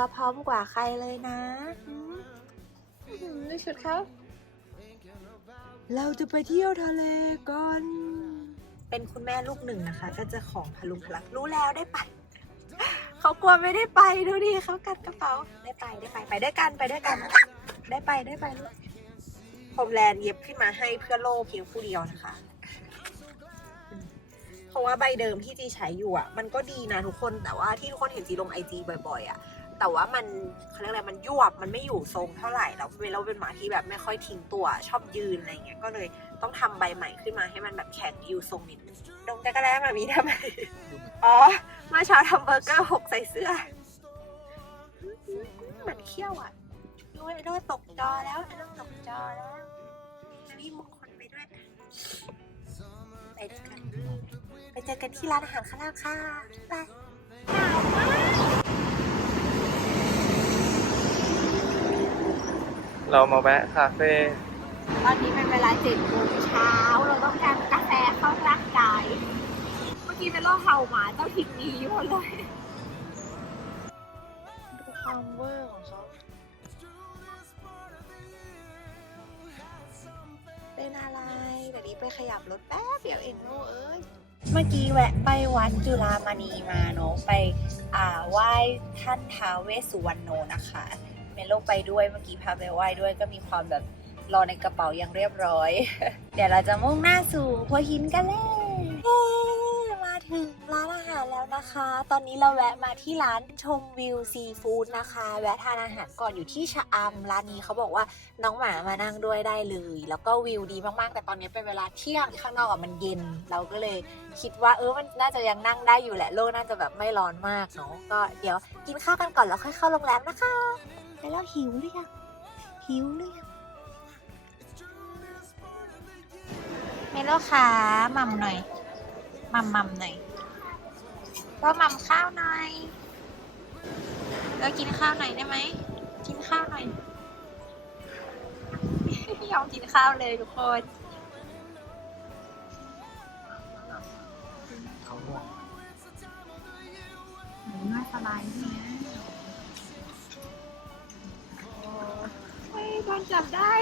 ตัวพร้อมกว่าใครเลยนะดูชุดเขาเราจะไปเที่ยวทะเลกัน เป็นคุณแม่ลูกหนึ่งนะคะ ก็จะของพลุงพลักรู้แล้วได้ไป เขากลัวไม่ได้ไปดูดิเขากัดกระเป๋าได้ไปได้ไปไปด้วยกันไปด้วยกัน ได้ไปได้ไปลูกโฮมแลนด์เย็บขึ้นมาให้เพื่อโลกเพียงผู้เดียวนะคะ เพราะว่าใบเดิมที่จีใช้อยู่อะ มันก็ดีนะทุกคนแต่ว่าที่ทุกคนเห็นจีลงไอจีบ่อยๆอะ แต่ว่ามันเขาเรียกอะไรมันยวบมันไม่อยู่ทรงเท่าไหร่แล้วเวลาเป็นหมาที่แบบไม่ค่อยทิ้งตัวชอบยืนอะไรเงี้ยก็เลยต้องทำใบใหม่ขึ้นมาให้มันแบบแข็งอยู่ทรงนิดนึงดงจักรแล้มามีทำไมอ๋อเมื่อเช้าทำเบอร์เกอร์หกใส่เสื้อเหมือนเขี้ยวอะดูไอ้โดตกจอแล้วไอ้โดตกจอแล้วจะรีบมุกคนไปด้วยไปด้วยกันไปเจอกันที่ร้านอาหารข้างล่างค่ะไปหนาวมาก เรามาแวะคาเฟ่ตอนนี้เป็นเวลาเจ็ดโมงเช้าเราต้องการกาแฟเข้าร่างกาย เมื่อกี้เป็นโรคเห่าหมาเจ้าถิ่นหนีหมดเลยดูความเวอร์ของเขาเป็นอะไรเดี๋ยวนี้ไปขยับรถแป๊บเดียวเองโน่เอ้ยเมื่อกี้แวะไปวัดจุฬามณีมาเนาะไปอ่าไหว้ท่านท้าวเวสสุวรรณโนนะคะเมโลไปด้วยเมื่อกี้พาไปไหว้ด้วยก็มีความแบบรอในกระเป๋าอย่างเรียบร้อย เดี๋ยวเราจะมุ่งหน้าสู่หัวหินกันเลยมาถึงร้านอาหารแล้วนะคะ ตอนนี้เราแวะมาที่ร้านชมวิวซีฟู้ดนะคะ แวะทานอาหารก่อนอยู่ที่ชะอำร้านนี้เขาบอกว่าน้องหมามานั่งด้วยได้เลย แล้วก็วิวดีมากๆ แต่ตอนนี้เป็นเวลาเที่ยงข้างนอกอะมันเย็น เราก็เลยคิดว่าเออมันน่าจะยังนั่งได้อยู่แหละโลกน่าจะแบบไม่ร้อนมากเนาะก็เดี๋ยวกินข้าวกันก่อนแล้วค่อยเข้าโรงแรมนะคะ แล้วหิวหรือยังหิวหรือยังเมโลขามัมหน่อยมัมมัมหน่อยก็มัมข้าวหน่อยก็กินข้าวหน่อยได้ไหมกินข้าวหน่อยไม่ยอมกินข้าวเลยทุกคนเขาห่วงน่าสบายใช่ไหม จับได้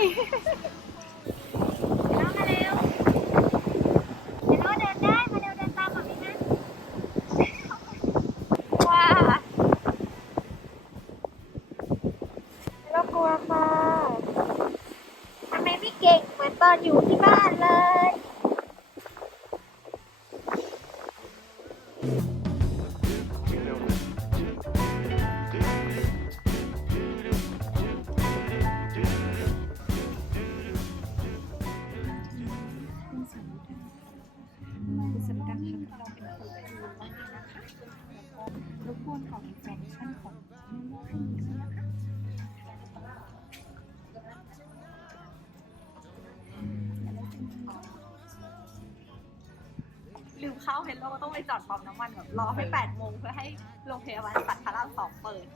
เข้าเฮลโลต้องไปจอดปั๊มน้ำมันแบบรอให้8โมงเพื่อให้โรงพยาบาลสัตว์พระรามสองเปิด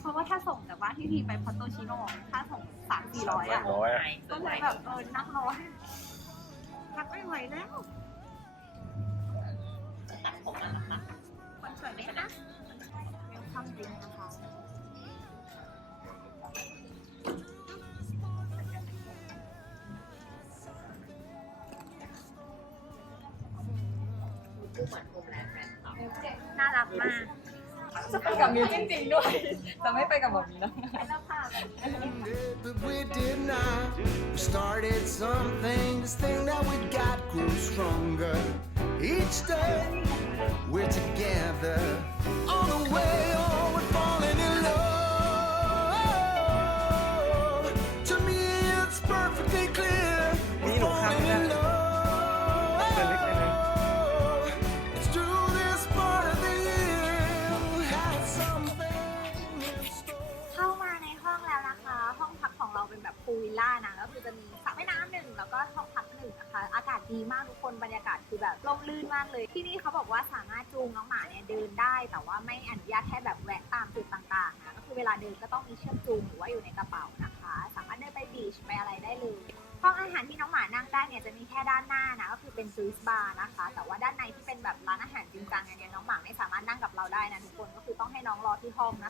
เพราะว่าถ้าส่งจากบ้านที่ทีไปพอตโตชิโน่ถ้าส่งสามสี่ร้อยอะ ร้อยอะก็เลยแบบเออนั่งรอให้พักไม่ไหวแล้วตัดผมแล้วนะคะคนสวยไหมคะเวลคัมดริงนะคะ มากจะไปกับมิวจริงๆด้วยจะไม่ไปกับหมอมีนะไปแล้วค่ะ But we did not. We started something. This thing that we got grew stronger. Each day we're together. On the way,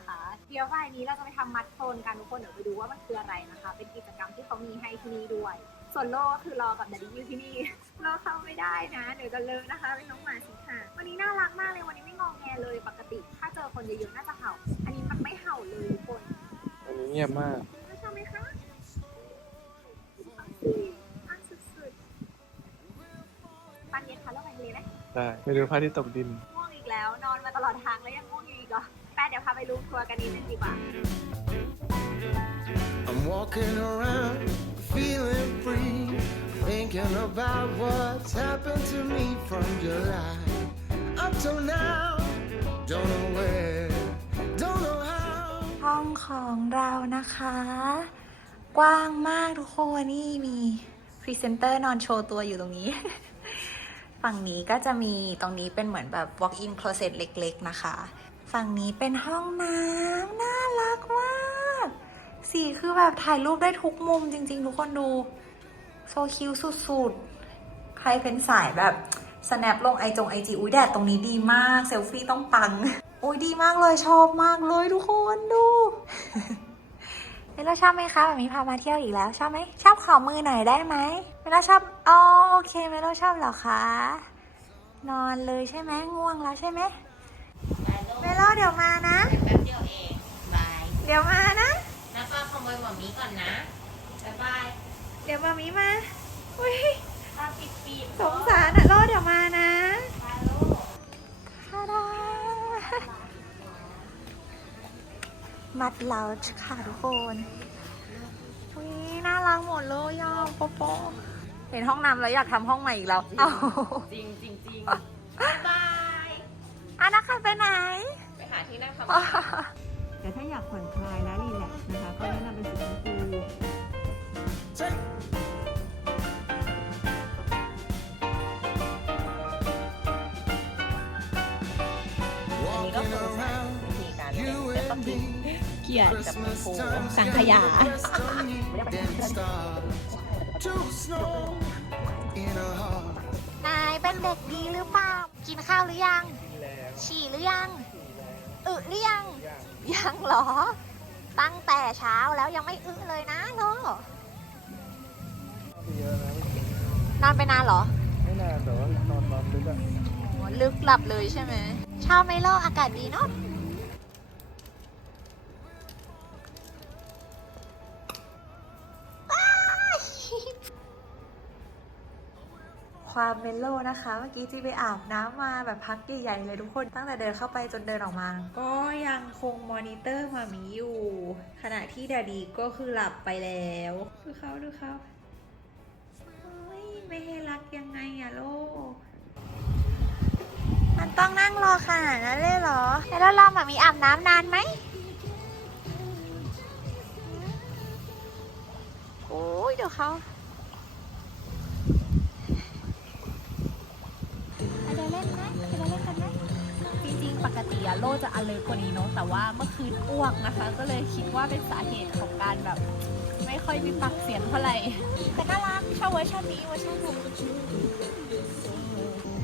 นะคะเดี๋ยวบ่ายนี้เราจะไปทำมัดโทนกันทุกคนเดี๋ยวไปดูว่ามันคืออะไรนะคะ เป็นกิจกรรมที่เขามีให้ที่นี่ด้วย ส่วนโลก็คือรอกับดัดดี้อยู่ที่นี่ รอเข้าไม่ได้นะ เดี๋ยวจะเลิกนะคะเป็นน้องหมาสีขาววันนี้น่ารักมากเลยวันนี้ไม่งองแงเลยปกติ ถ้าเจอคนเยอะๆน่าจะเห่า อันนี้มันไม่เห่าเลยทุกคนวันนี้เงียบมากชอบไหมคะอันสุดๆปันเย็นคะแล้วไปทะเลไหมได้ไปดูพระอาทิตย์ตกดิน ง่วงอีกแล้วนอนมาตลอดทางแล้วยัง ยวพาไปรูมทัวร์กันนิดนึงดีกว่า I'm walking around feeling free, thinking about what's happened to me from July up till now. Don't know where, don't know how. ห้องของเรานะคะ กว้างมากทุกคนนี่มีพรีเซนเตอร์นอนโชว์ตัวอยู่ตรงนี้ ฝั่งนี้ก็จะมีตรงนี้เป็นเหมือนแบบ walk in closet เล็ก ๆ นะคะ ฝั่งนี้เป็นห้องน้ำน่ารักมาก สีคือแบบถ่ายรูปได้ทุกมุมจริง ๆ ทุกคนดู โซคิวสุดๆ ใครเป็นสายแบบ snap ลงไอจงไอจีอุ้ยแดดตรงนี้ดีมาก เซลฟี่ต้องปังโอ้ยดีมากเลยชอบมากเลยทุกคนดูเมล่าชอบไหมคะแบบนี้พามาเที่ยวอีกแล้วชอบไหมชอบขอมือหน่อยได้ไหมเมล่าชอบอ๋อโอเคเมล่าชอบเหรอคะ นอนเลยใช่ไหมง่วงแล้วใช่ไหม เมล่าเดี๋ยวมานะ แป๊บเดียวเองบายเดี๋ยวมานะแล้วก็ขโมยหมอมีก่อนนะบ๊ายบายเดี๋ยวมามีมาอุ้ยตาปิดปิดสงสารอะรอเดี๋ยวมานะบายลูกทาดามัดเลาชค่ะทุกคนอุ้ยน่ารักหมดเลยยอมโปโปเห็นห้องน้ำแล้วอยากทำห้องใหม่อีกแล้วเอ้าจริงจริงจริงบ๊ายบายอันนะคะไปไหน ไปหาที่นั่งทำแต่ถ้าอยากผ่อนคลายและรีแลกซ์นะคะ ก็แนะนำเป็นสีชมพู Take อันนี้ก็คือใช้วิธีการเล่นแล้วก็กินเกียดกับโู time สังขยา นายเป็นเด็กดีหรือเปล่า กินข้าวหรือยัง ฉี่หรือยัง อึหรือยัง ยังเหรอ ตั้งแต่เช้าแล้วยังไม่อึเลยนะโลเยอะนะนอนไปนานเหรอ ไม่นานแต่ว่านอนนอนลึกอะโอ้ลึกหลับเลยใช่ไหมชอบไหมโลอากาศดีเนาะ ความเมลโล่นะคะ เมื่อกี้จีไปอาบน้ำมาแบบพักใหญ่ๆเลยทุกคน ตั้งแต่เดินเข้าไปจนเดินออกมา ก็ยังคงมอนิเตอร์มามีอยู่ ขณะที่ดาดีก็คือหลับไปแล้วดูเขาดูเขาไม่ให้รักยังไงอะโลกมันต้องนั่งรอขนาดนั้นเลยเหรอ แล้วเราแบบมีอาบน้ำนานไหมโอ้ยเดี๋ยวเขา โลจะอเลิร์กว่านี้เนาะแต่ว่าเมื่อคืนอ้วกนะคะ ก็เลยคิดว่าเป็นสาเหตุของการแบบ ไม่ค่อยมีปากเสียงเท่าไหร่ แต่น่ารักชอบเวอร์ชันนี้เวอร์ชันหนู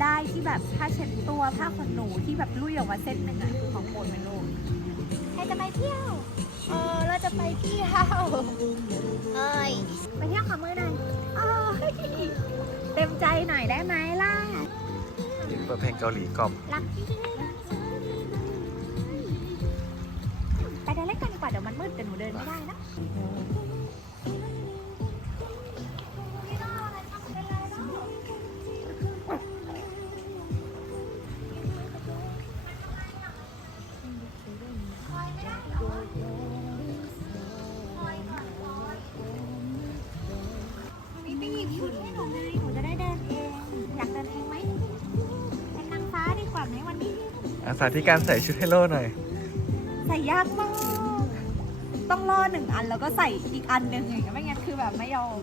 ได้ที่แบบผ้าเช็ดตัวผ้าขนหนูที่แบบลุยออกมาเส้นหนึ่งอะคือของโปรดไหมลูกใครจะไปเที่ยว เออเราจะไปเที่ยวเอ้ยไปเที่ยวขอมือหน่อยอ้าวเต็มใจหน่อยได้ไหมล่ะยิงเปิดเพลงเกาหลีกล่อมรักไปเดิ อาสาที่การใส่ชุดให้โลหน่อย ใส่ยากมาก ต้องรอหนึ่งอันแล้วก็ใส่อีกอันหนึ่งอย่างเงี้ยไม่งั้นคือแบบไม่ยอม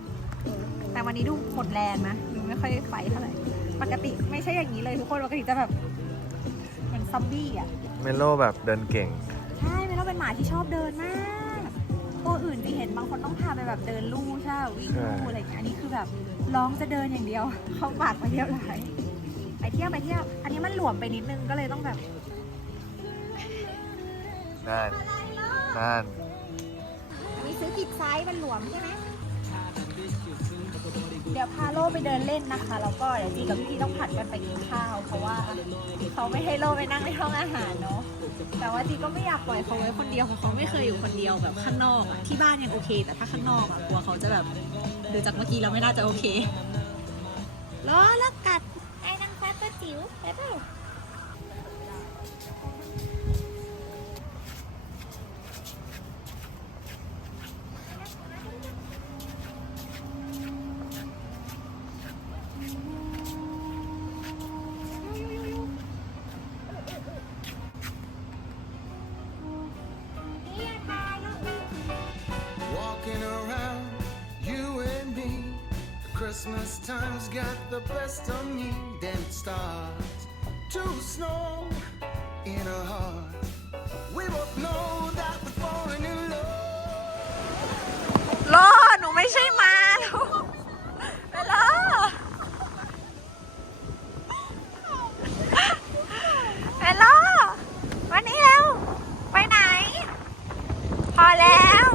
แต่วันนี้ดูหมดแรงนะ ดูไม่ค่อยไฟเท่าไหร่ ปกติไม่ใช่อย่างนี้เลยทุกคน ปกติจะแบบเหมือนซอมบี้อะ เมโลแบบเดินเก่ง ใช่ไม่ต้องเป็นหมาที่ชอบเดินมาก ตัวอื่นที่เห็นบางคนต้องพาไปแบบเดินลู่ใช่ไหมวิ่งลู่อะไรอย่างเงี้ย อันนี้คือแบบร้องจะเดินอย่างเดียว เข้าปากมาเรียบร้อย ไปเที่ยวไปเที่ยว อันนี้มันหลวมไปนิดนึงก็เลยต้องแบบนั่นนั่นอันนี้ซื้อผิดไซส์มันหลวมใช่ไหมเดี๋ยวพาโลไปเดินเล่นนะคะแล้วก็เดี๋ยวจีกับพี่ต้องผัดกันไปกินข้าว เพราะว่าเขาไม่ให้โลไปนั่งในห้องอาหารเนาะแต่ว่าจีก็ไม่อยากปล่อยเขาไว้คนเดียวเพราะเขาไม่เคยอยู่คนเดียวแบบข้างนอกอะที่บ้านยังโอเค แต่ถ้าข้างนอกอะกลัวเขาจะแบบดูจากเมื่อกี้เราไม่น่าจะโอเคล้อแล้วกัดไอ้นางฟ้า time's got the best of me. Then it starts to snow in our heart. We both know that we're falling in love. โลหนูไม่ใช่มาลูกไปโลไปโลวันนี้เร็วไปไหน พอแล้ว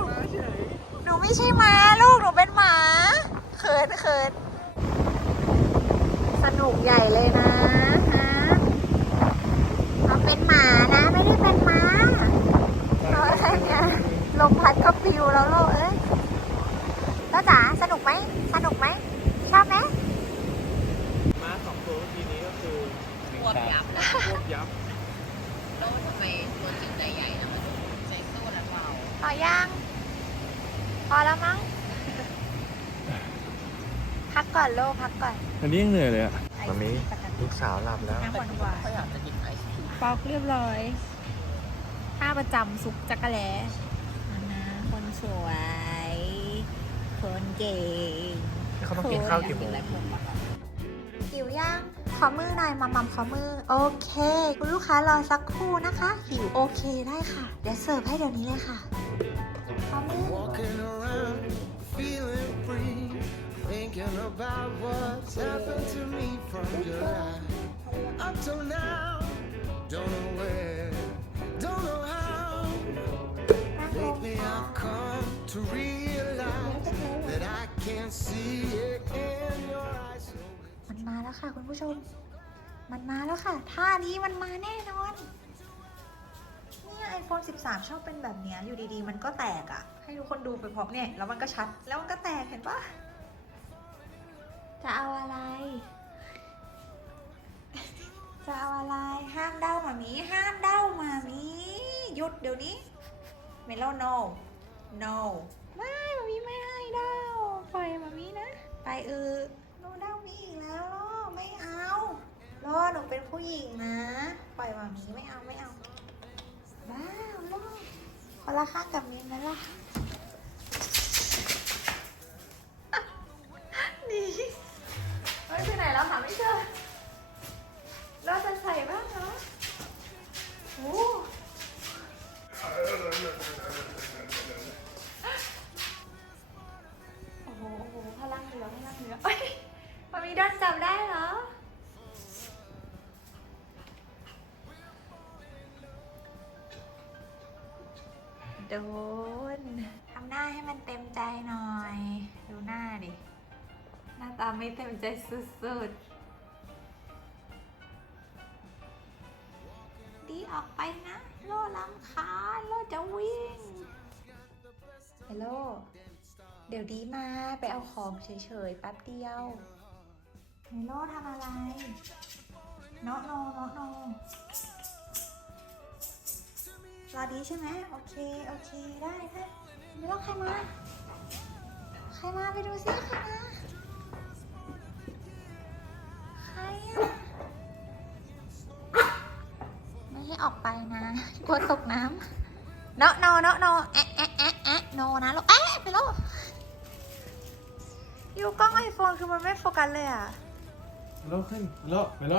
หนูไม่ใช่มาลูก หนูเป็นหมา เขินเขิน กใหญ่เลยนะฮะเราเป็นหมานะ ไม่ได้เป็นม้าเอาอะไรเนี่ยลมพัดก็ปิวแล้วโลกเอ้ยแล้วจ๋าสนุกไหมสนุกไหมชอบไหมม้าสองตัวเมื่อกี้นี้ก็คือพวกยับนะพวกยับแล้วทำไมตัวจิ๋วใจใหญ่นะมันใจสู้แล้วเปล่าพอยังพอแล้วมั้ง พักก่อนโลกพักก่อน อันนี้ยังเหนื่อยเลยอะ มามีลูกสาวหลับแล้วน้ำหวานหวานเขาอยากจะกินไอศครีมปอกเรียบร้อยท่าประจำซุกจักรแล้นะคนสวย คนเก่งเขาต้องกินข้าวกี่โมงหิวยังขอมือหน่อยมามัมขอมือ โอเค คุณลูกค้ารอสักครู่นะคะ หิวโอเคได้ค่ะ เดี๋ยวเสิร์ฟให้เดี๋ยวนี้เลยค่ะขอมือ Thinking about what's happened to me from July up till now. Don't know where, don't know how. Lately I've come to realize that I can't see it in your eyes. มันมาแล้วค่ะคุณผู้ชม มันมาแล้วค่ะ ท่านี้มันมาแน่นอน เนี่ย iPhone 13 ชอบเป็นแบบเนี้ย อยู่ดีๆ มันก็แตกอะ่ะ ให้ทุกคนดูไปพร้อมเนี่ย แล้วมันก็ชัด แล้วมันก็แตกเห็นปะ จะเอาอะไร จะเอาอะไร ห้ามเด้ามามี ห้ามเด้ามามี หยุดเดี๋ยวนี้ เมโล no no ไม่มามีไม่ให้เด้าปล่อยมามีนะ ไปเออโนเด้ามีอีกแล้วล่อไม่เอาล่อหนูเป็นผู้หญิงนะ ปล่อยมามีไม่เอาไม่เอาบ้าล่อคนละข้างกับมินนะล่ะ ยไปไหนแล้วหาไม่เจอเราจะใส่บ้างเนาะโอ้โหโอ้โหพลังเหลือพลังเหลือเอ้ยมันมีด้านจับได้เหรอโด ไม่เต็มใจสุดๆ ดีออกไปนะ โลลำคาโลจะวิ่งเฮลโล เดี๋ยวดีมาไปเอาของเฉยๆ แป๊บเดียวเฮลโลทำอะไรโนโนโนโนรอดีใช่ไหมโอเค โอเค ได้ได้ไม่ต้องใครมา ใครมาไปดูซิใครมา ออกไปนะกลัวตกน้ำโนโนโนโนแอะแอะแอะแอะโนนะลูกแอะไปลูกอยู่กล้องไอโฟนคือมันไม่โฟกัสเลยอะโลขึ้นโลไปโล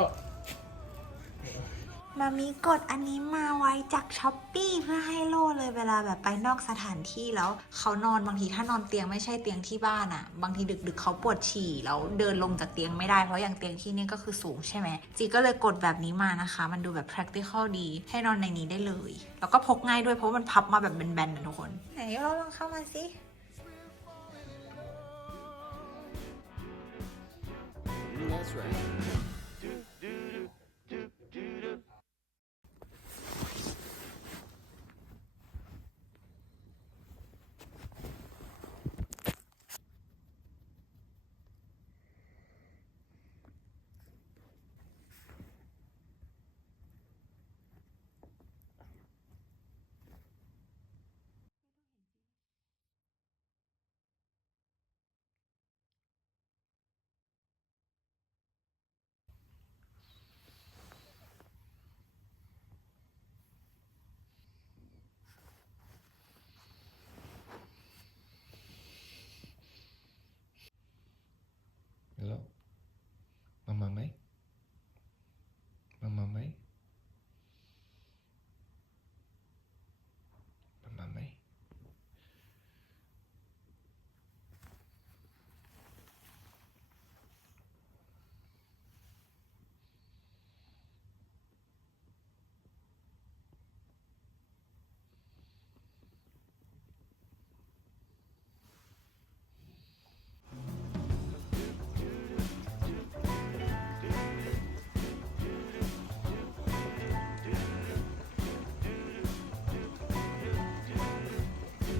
มามีกดอันนี้มาไว้จากช้อปปี้เพื่อให้โลเลยเวลาแบบไปนอกสถานที่แล้วเขานอนบางทีถ้านอนเตียงไม่ใช่เตียงที่บ้านอะ่ะบางทีดึกๆเขาปวดฉี่แล้วเดินลงจากเตียงไม่ได้เพราะอย่างเตียงที่นี่ก็คือสูงใช่ไหมจีก็เลยกดแบบนี้มานะคะ มันดูแบบ practical ดีให้นอนในนี้ได้เลย แล้วก็พกง่ายด้วยเพราะว่ามันพับมาแบบแบนๆนะทุกคนไหนเราลองเข้ามาสิ That's right.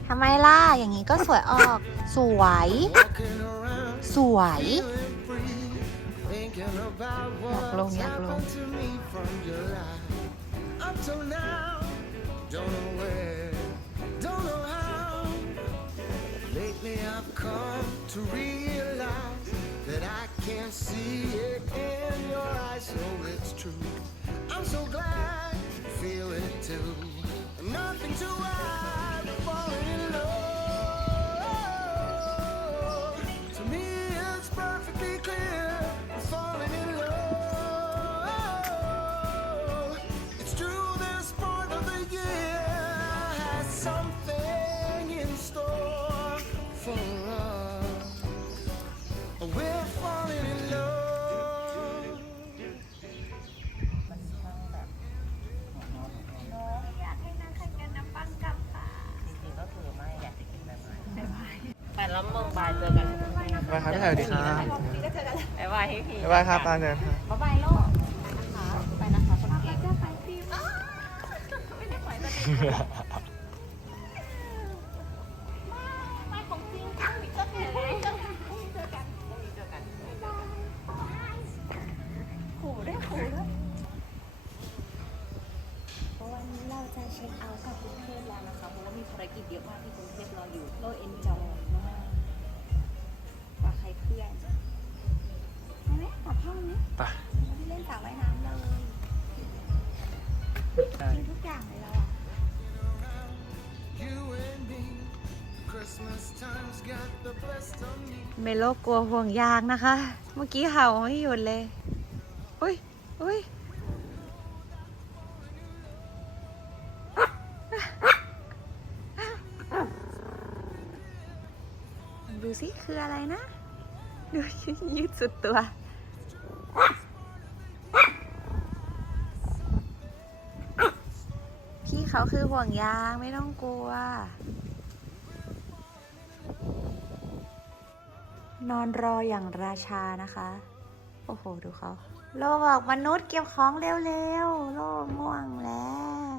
ทำไมล่ะ อย่างนี้ก็สวยออก สวย Walking around, สวย feeling free, thinking about Nhạc luôn, what's nhạc luôn. happened to me from July up till now. Don't know where, don't know how. Lately I've come to realize that I can't see it in your eyes, so it's true. I'm so glad you feel it too. Nothing to hide, แล้วเมืองบายเจอกันบายครับพี่ไทยสวัสดีครับบ๊ายบายให้พี่บ๊ายบายครับตาเดินครับบ๊ายบายโลกไปนะคะ ไปนะคะคนเก่ง เมโลกลัวห่วงยางนะคะ เมื่อกี้เห่าไม่หยุดเลย อุ้ยอุ้ยดูสิคืออะไรนะ ดูยืดสุดตัว พี่เขาคือห่วงยางไม่ต้องกลัว นอนรออย่างราชานะคะ โอ้โห ดูเขาโลบอกมนุษย์เก็บของเร็วๆ โลง่วงแล้ว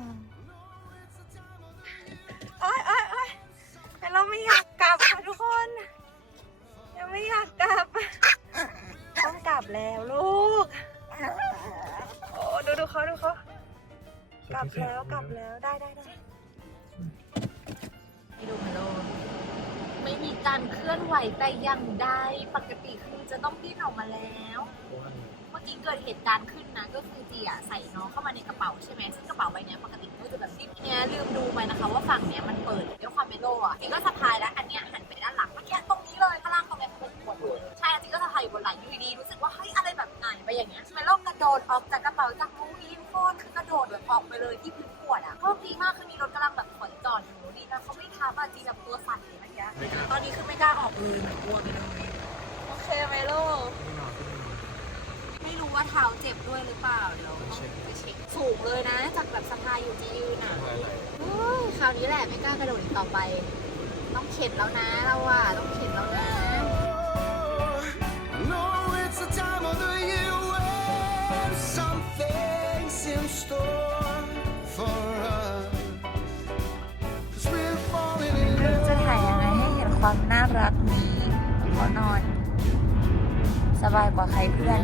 โอ้ยโอ้ยโอ้ยแต่เราไม่อยากกลับค่ะทุกคนยังไม่อยากกลับ ต้องกลับแล้วลูก โอ้ดูดูเขาดูเขากลับแล้วกลับแล้วได้ได้ได้ให้ดูมาโล มีการเคลื่อนไหวแต่อย่างใดปกติคือจะต้องดิ้นออกมาแล้ว เมื่อกี้เกิดเหตุการณ์ขึ้นนะ ก็คือจีอะใส่น้องเข้ามาในกระเป๋าใช่ไหมซึ่งกระเป๋าใบเนี้ยปกติก็จะแบบดิ้นเนี้ยลืมดูไปนะคะ ว่าฝั่งเนี้ยมันเปิดด้วยความเป็นโลอะจีก็สะพายแล้วอันเนี้ยหันไปด้านหลังเมื่อกี้ตรงนี้เลยข้างล่างตรงเนี้ยมันปวดเลยใช่จีก็สะพายอยู่บนไหล่อยู่ดีๆรู้สึกว่าเฮ้ยอะไรแบบไหนไปอย่างเงี้ยเมโลกระโดดออกจากกระเป๋าจากมูอีนโฟนคือกระโดดแบบออกไปเลยที่พื้นขวดอะโชคดีมากคือมีรถกำลังแบบ จอดอยู่ดีนะเขาไม่ทับอะจีแบบตัวสั่นเลยเมื่อกี้ตอนนี้คือไม่กล้าออกเลยเหมือนกลัวไปเลย โอเคไหมลูกไม่นอนก็ไม่นอนไม่รู้ว่าเท้าเจ็บด้วยหรือเปล่า เดี๋ยวต้องไปเช็ค สูงเลยนะ จากแบบสะพายอยู่ที่ยืนอะอะไรเฮ้ยคราวนี้แหละไม่กล้ากระโดดอีกต่อไป ต้องเข็ดแล้วนะเราอะต้องเข็ดแล้วนะ ความน่ารักนี้เขานอนสบายกว่าใครเพื่อน